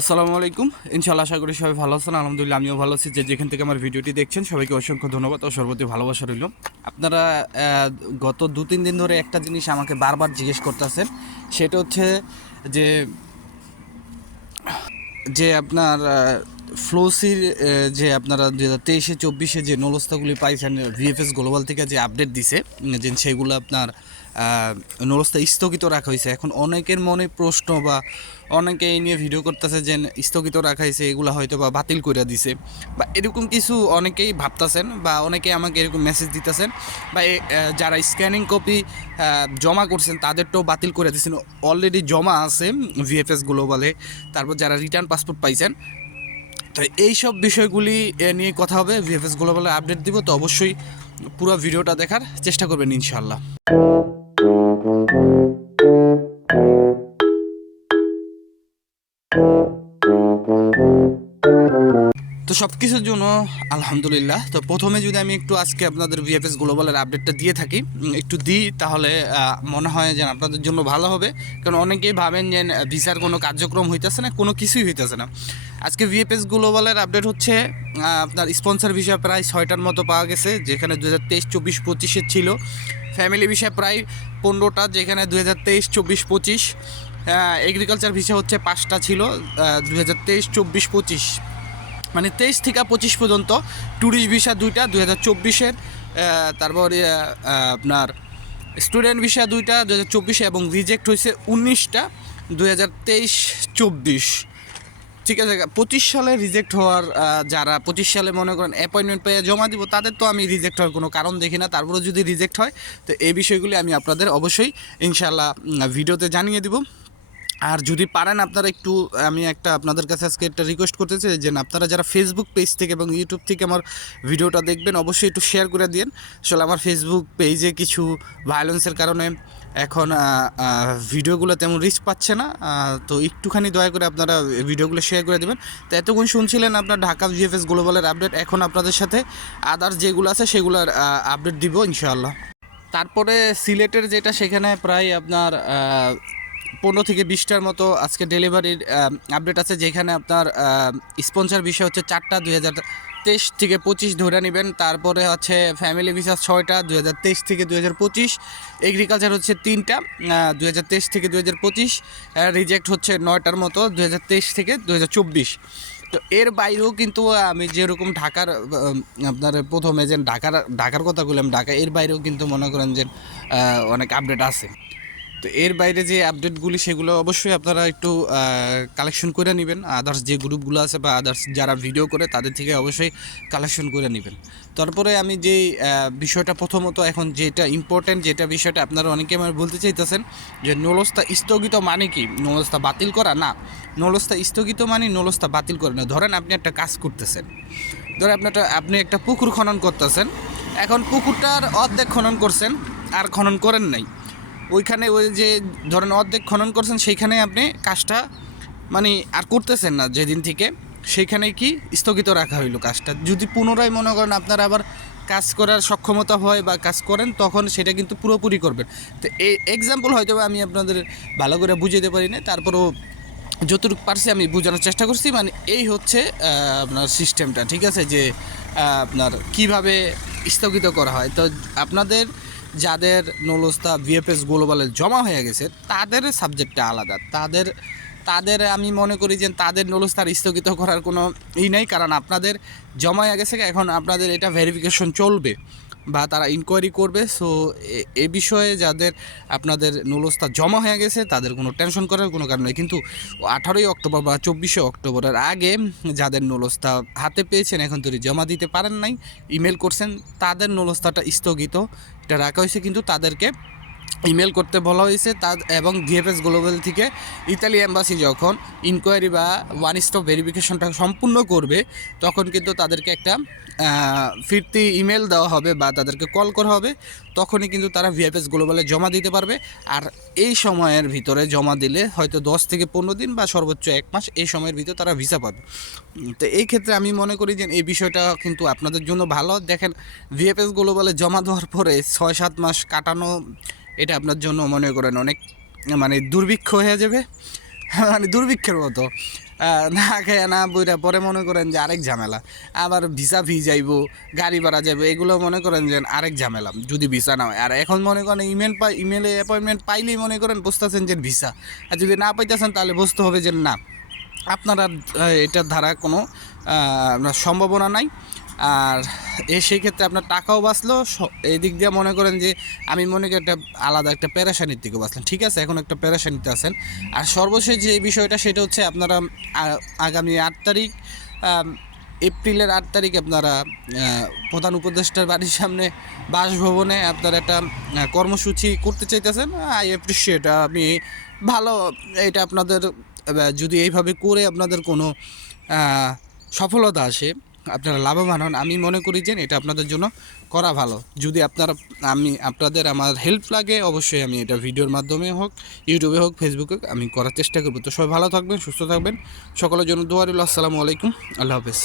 আসসালামু আলাইকুম। ইনশাআল্লাহ আশা করি সবাই ভালো আছেন। আলহামদুলিল্লাহ আমিও ভালো আছি। যেখান থেকে আমার ভিডিওটি দেখছেন সবাইকে অসংখ্য ধন্যবাদ ও সর্বতি ভালোবাসা রইল। আপনারা গত 2-3 দিন ধরে একটা জিনিস আমাকে বারবার জিজ্ঞেস করতেছেন, সেটা হচ্ছে যে যে আপনার ফ্লোসির যে আপনারা 2023-24 যে নলস্তাগুলি পাইছেন ভিএফএস গ্লোবাল থেকে যে আপডেট দিছে, যে সেগুলো আপনার নলস্তা স্থগিত রাখা হয়েছে। এখন অনেকের মনে প্রশ্ন বা অনেকে এই নিয়ে ভিডিও করতেছে যে স্থগিত রাখা হয়েছে, এগুলো হয়তো বা বাতিল করে দিছে বা এরকম কিছু অনেকেই ভাবতেছেন বা অনেকেই আমাকে এরকম মেসেজ দিতেছেন বা যারা স্ক্যানিং কপি জমা করছেন তাদেরটাও বাতিল করে দিয়েছেন। অলরেডি জমা আছে ভিএফএস গ্লোবালে। তারপর যারা রিটার্ন পাসপোর্ট পাইছেন, তো এইসব বিষয়গুলি নিয়ে কথা হবে। ভিএফএস গ্লোবালে আপডেট দিব, তো অবশ্যই পুরো ভিডিওটা দেখার চেষ্টা করবেন ইনশাআল্লাহ। তো সব কিছুর জন্য আলহামদুলিল্লাহ। তো প্রথমে যদি আমি একটু আজকে আপনাদের ভিএফএস গ্লোবালের আপডেটটা দিয়ে থাকি, একটু দিই, তাহলে মনে হয় যে আপনাদের জন্য ভালো হবে। কারণ অনেকেই ভাবেন যে ভিসার কোনো কার্যক্রম হইতেছে না, কোনো কিছুই হইতেছে না। আজকে ভিএফএস গ্লোবালের আপডেট হচ্ছে আপনার স্পন্সর ভিসা প্রায় 6টার মতো পাওয়া গেছে, যেখানে 2023-24-25 ছিল। ফ্যামিলি ভিসা প্রায় 15টা, যেখানে 2023-24-25। এগ্রিকালচার ভিসা হচ্ছে 5টা ছিল 2023-24-25, মানে 23 থেকে 25 পর্যন্ত। ট্যুরিস্ট ভিসা 2টা 2024-এর। তারপরে আপনার স্টুডেন্ট ভিসা 2টা 2024, এবং রিজেক্ট হয়েছে 19টা 2023-24। ঠিক আছে, 25 সালে রিজেক্ট হওয়ার যারা 25 সালে মনে করেন অ্যাপয়েন্টমেন্ট পেয়ে জমা দিব, তাদের তো আমি রিজেক্ট হওয়ার কোনো কারণ দেখি না। তারপরেও যদি রিজেক্ট হয়, তো এই বিষয়গুলি আমি আপনাদের অবশ্যই ইনশাআল্লাহ ভিডিওতে জানিয়ে দিব। আর যদি পারেন আপনারা একটু, আমি একটা আপনাদের কাছে আজকে একটা রিকোয়েস্ট করতে চাই যে আপনারা যারা ফেসবুক পেজ থেকে এবং ইউটিউব থেকে আমার ভিডিওটা দেখবেন, অবশ্যই একটু শেয়ার করে দিন। আসলে আমার ফেসবুক পেজে কিছু ভায়োলেন্সের কারণে এখন ভিডিওগুলো তেমন রিচ পাচ্ছে না। তো একটুখানি দয়া করে আপনারা ভিডিওগুলো শেয়ার করে দেবেন। তো এতক্ষণ শুনছিলেন আপনার ঢাকা ভিএফএস গ্লোবালের আপডেট। এখন আপনাদের সাথে আদার্স যেগুলো আছে সেগুলোর আপডেট দিব ইনশাআল্লাহ। তারপরে সিলেটের যেটা, সেখানে প্রায় আপনার 15 থেকে 20টার মতো আজকে ডেলিভারির আপডেট আছে, যেখানে আপনার স্পন্সর ভিসা হচ্ছে 4টা 2023-25 ধরে নেবেন। তারপরে হচ্ছে ফ্যামিলি ভিসা 6টা 2023 থেকে 2025। এগ্রিকালচার হচ্ছে 3টা 2023 থেকে 2025। রিজেক্ট হচ্ছে 9টার মতো 2023 থেকে 2024। তো এর বাইরেও কিন্তু আমি যেরকম ঢাকার আপনার প্রথমে যে ঢাকার কথা বললাম, ঢাকা এর বাইরেও কিন্তু মনে করেন যে অনেক আপডেট আছে। তো এর বাইরে যে আপডেটগুলি সেগুলো অবশ্যই আপনারা একটু কালেকশন করে নেবেন। আদার্স যে গ্রুপগুলো আছে বা আদার্স যারা ভিডিও করে তাদের থেকে অবশ্যই কালেকশন করে নেবেন। তারপরে আমি যেই বিষয়টা প্রথমত এখন যেটা ইম্পর্ট্যান্ট, যেটা বিষয়টা আপনারা অনেকে আমার বলতে চাইতেছেন যে নলস্তা স্থগিত মানে কি? নলস্তা বাতিল করা না। নলস্তা স্থগিত মানে নলস্তা বাতিল করে না। ধরেন আপনি একটা কাজ করতেছেন, ধরেন আপনি একটা পুকুর খনন করতেছেন। এখন পুকুরটার অর্ধেক খনন করছেন আর খনন করেন নাই, ওইখানে ওই যে ধরেন অর্ধেক খনন করছেন সেইখানে আপনি কাজটা মানে আর করতেছেন না যেদিন থেকে, সেইখানে কি স্থগিত রাখা হইলো কাজটা। যদি পুনরায় মনে করেন আপনার আবার কাজ করার সক্ষমতা হয় বা কাজ করেন, তখন সেটা কিন্তু পুরোপুরি করবেন। তো এই এক্সাম্পল হয়তো আমি আপনাদের ভালো করে বুঝাতে পারি না, তারপরেও যতটুকু পারছি আমি বোঝানোর চেষ্টা করছি। মানে এই হচ্ছে আপনার সিস্টেমটা, ঠিক আছে, যে আপনার কিভাবে স্থগিত করা হয়। তো আপনাদের যাদের নলস্তা ভিএফএস গ্লোবালে জমা হয়ে গেছে তাদের সাবজেক্টটা আলাদা। তাদের আমি মনে করি যে তাদের নলস্তার স্থগিত করার কোনো নেই, কারণ আপনাদের জমা হয়ে গেছে। এখন আপনাদের এটা ভেরিফিকেশন চলবে বা তারা ইনকোয়ারি করবে। সো এ বিষয়ে যাদের আপনাদের নলস্তা জমা হয়ে গেছে তাদের কোনো টেনশন করার কোনো কারণ নেই। কিন্তু 18ই অক্টোবর বা 24শে অক্টোবরের আগে যাদের নলস্তা হাতে পেয়েছেন, এখন তৈরি জমা দিতে পারেন নাই, ইমেল করছেন, তাদের নলস্তাটা স্থগিত এটা রাখা হয়েছে। কিন্তু তাদেরকে ইমেল করতে বলা হয়েছে এবং ভিএফএস গ্লোবাল থেকে ইতালি এম্বাসি যখন ইনকোয়ারি বা ওয়ান স্টপ ভেরিফিকেশনটা সম্পূর্ণ করবে, তখন কিন্তু তাদেরকে একটা ফিরতি ইমেল দেওয়া হবে বা তাদেরকে কল করা হবে। তখনই কিন্তু তারা ভিএফএস গ্লোবালে জমা দিতে পারবে। আর এই সময়ের ভিতরে জমা দিলে হয়তো 10 থেকে 15 দিন বা সর্বোচ্চ 1 মাস, এই সময়ের ভিতরে তারা ভিসা পাবে। তো এই ক্ষেত্রে আমি মনে করি যে এই বিষয়টা কিন্তু আপনাদের জন্য ভালো। দেখেন, ভিএফএস গ্লোবালে জমা দেওয়ার পরে 6-7 মাস কাটানো, এটা আপনার জন্য মনে করেন অনেক মানে দুর্ভিক্ষ হয়ে যাবে, মানে দুর্ভিক্ষের মতো। না খেয়ে না বইরা পরে মনে করেন যে আরেক ঝামেলা, আবার ভিসা ফি যাইবো, গাড়ি ভাড়া যাইবো, এগুলো মনে করেন যে আরেক ঝামেলা যদি ভিসা না হয়। আর এখন মনে করেন ইমেলে অ্যাপয়েন্টমেন্ট পাইলেই মনে করেন বুঝতেছেন যে ভিসা, আর যদি না পাইতেছেন তাহলে বুঝতে হবে যে না, আপনারা এটার ধারা কোনো সম্ভাবনা নাই। আর সেই ক্ষেত্রে আপনার টাকাও বাঁচলো, এই দিক দিয়ে মনে করেন যে আমি মনে করি একটা আলাদা একটা প্যারাশানির থেকে বাঁচলেন। ঠিক আছে, এখন একটা প্যারাশানিতে আছেন। আর সর্বশেষ যে বিষয়টা সেটা হচ্ছে আপনারা আগামী 8 তারিখ, এপ্রিলের 8 তারিখ আপনারা প্রধান উপদেষ্টার বাড়ির সামনে বাসভবনে আপনারা একটা কর্মসূচি করতে চাইতেছেন। আই অ্যাপ্রিসিয়েট, আমি ভালো, এটা আপনাদের যদি এইভাবে করে আপনাদের কোনো সফলতা আসে, আপনারা লাভবান হন, আমি মনে করি যে এটা আপনাদের জন্য করা ভালো। যদি আপনাদের আমার হেল্প লাগে, অবশ্যই আমি এটা ভিডিওর মাধ্যমে হোক, ইউটিউবে হোক, ফেসবুকে হোক, আমি করার চেষ্টা করবো। তো সবাই ভালো থাকবেন, সুস্থ থাকবেন, সকলের জন্য দোয়া রইল। আসসালামু আলাইকুম, আল্লাহ হাফেজ।